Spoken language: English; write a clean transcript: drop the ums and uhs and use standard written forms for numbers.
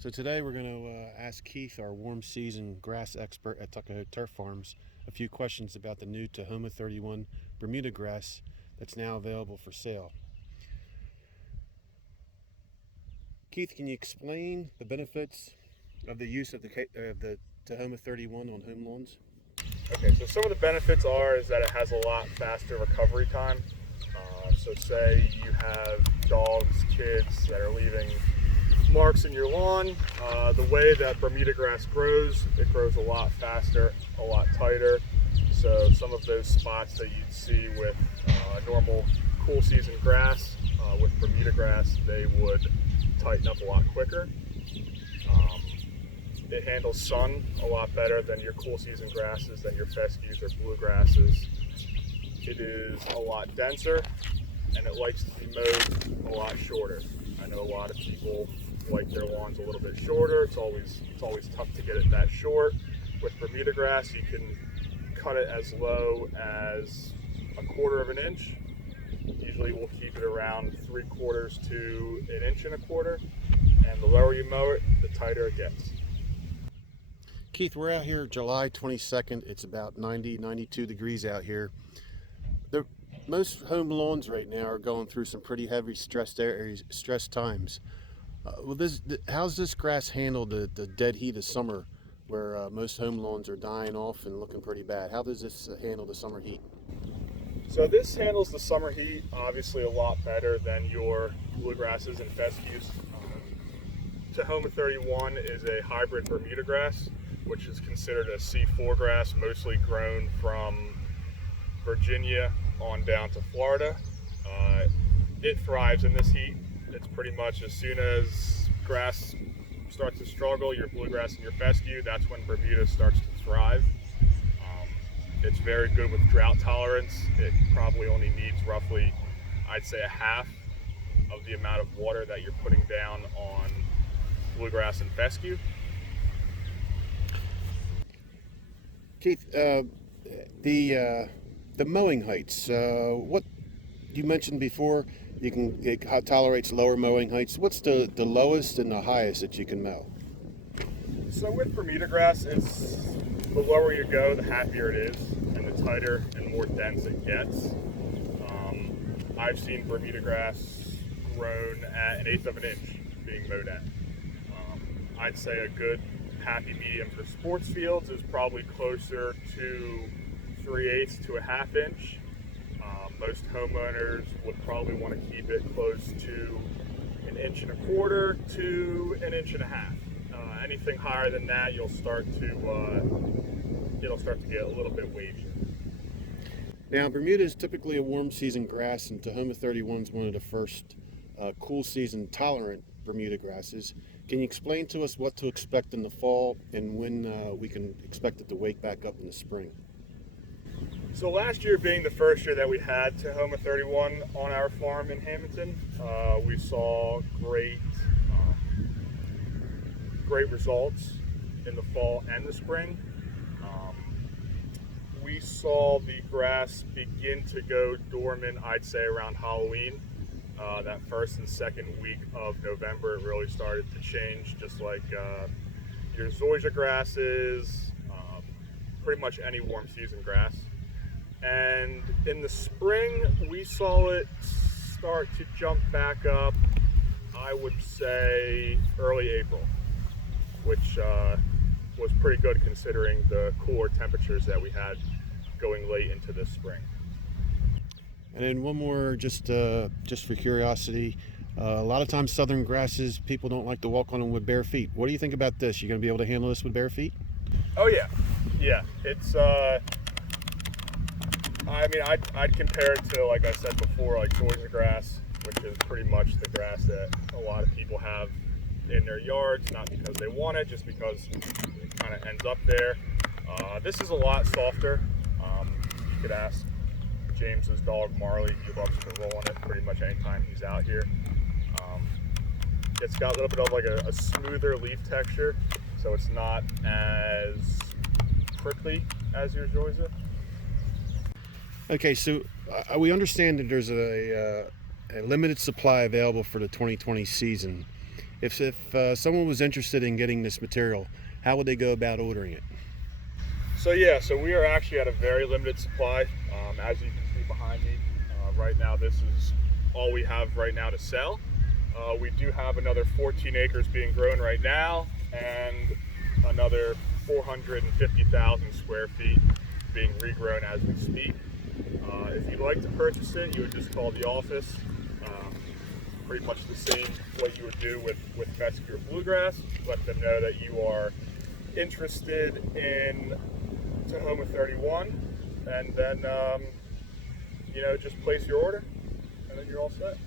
So today we're going to ask Keith, our warm season grass expert at Tuckahoe Turf Farms, a few questions about the new Tahoma 31 Bermuda grass that's now available for sale. Keith, can you explain the benefits of the use of the Tahoma 31 on home lawns? Okay, so some of the benefits is that it has a lot faster recovery time. So say you have dogs, kids that are leaving marks in your lawn. The way that Bermuda grass grows, it grows a lot faster, a lot tighter. So some of those spots that you'd see with normal cool season grass, with Bermuda grass, they would tighten up a lot quicker. It handles sun a lot better than your cool season grasses, than your fescues or bluegrasses. It is a lot denser, and it likes to be mowed a lot shorter. I know a lot of people like their lawns a little bit shorter. It's always tough to get it that short. With Bermuda grass, you can cut it as low as 1/4 of an inch. Usually we'll keep it around 3/4 to 1.25 inches. And the lower you mow it, the tighter it gets. Keith, we're out here July 22nd. It's about 92 degrees out here. Most home lawns right now are going through some pretty heavy stress times. How's this grass handle the dead heat of summer, where most home lawns are dying off and looking pretty bad? How does this handle the summer heat? So this handles the summer heat obviously a lot better than your bluegrasses and fescues. Tahoma 31 is a hybrid Bermuda grass, which is considered a C4 grass, mostly grown from Virginia on down to Florida. It thrives in this heat. It's pretty much as soon as grass starts to struggle, your bluegrass and your fescue, that's when Bermuda starts to thrive. It's very good with drought tolerance. It probably only needs roughly, I'd say, a half of the amount of water that you're putting down on bluegrass and fescue. Keith, the mowing heights. What you mentioned before, it tolerates lower mowing heights. What's the lowest and the highest that you can mow? So with Bermuda grass, it's the lower you go, the happier it is, and the tighter and more dense it gets. I've seen Bermuda grass grown at 1/8 of an inch being mowed at. I'd say a good happy medium for sports fields is probably closer to 3/8 to a 1/2 inch. Most homeowners would probably want to keep it close to 1.25 inches to 1.5 inches. Anything higher than that, it'll start to get a little bit wavy. Now, Bermuda is typically a warm season grass, and Tahoma 31 is one of the first cool season tolerant Bermuda grasses. Can you explain to us what to expect in the fall and when we can expect it to wake back up in the spring? So last year being the first year that we had Tahoma 31 on our farm in Hamilton, we saw great results in the fall and the spring. We saw the grass begin to go dormant, I'd say around Halloween. That first and second week of November, it really started to change, just like your zoysia grasses, pretty much any warm season grass. And in the spring, we saw it start to jump back up, I would say early April, which was pretty good considering the cooler temperatures that we had going late into this spring. And then one more, just for curiosity, a lot of times southern grasses, people don't like to walk on them with bare feet. What do you think about this? You going to be able to handle this with bare feet? Oh yeah. It's I'd compare it to, like I said before, like zoysia grass, which is pretty much the grass that a lot of people have in their yards, not because they want it, just because it kind of ends up there. This is a lot softer. You could ask James's dog Marley. He loves to roll on it pretty much anytime he's out here. It's got a little bit of like a smoother leaf texture, so it's not as prickly as your zoysia. Okay, so we understand that there's a limited supply available for the 2020 season. If someone was interested in getting this material, how would they go about ordering it? So yeah, so we are actually at a very limited supply. As you can see behind me, right now this is all we have right now to sell. We do have another 14 acres being grown right now, and another 450,000 square feet being regrown as we speak. If you'd like to purchase it, you would just call the office. Pretty much the same what you would do with fescue or bluegrass. Let them know that you are interested in Tahoma 31, and then just place your order, and then you're all set.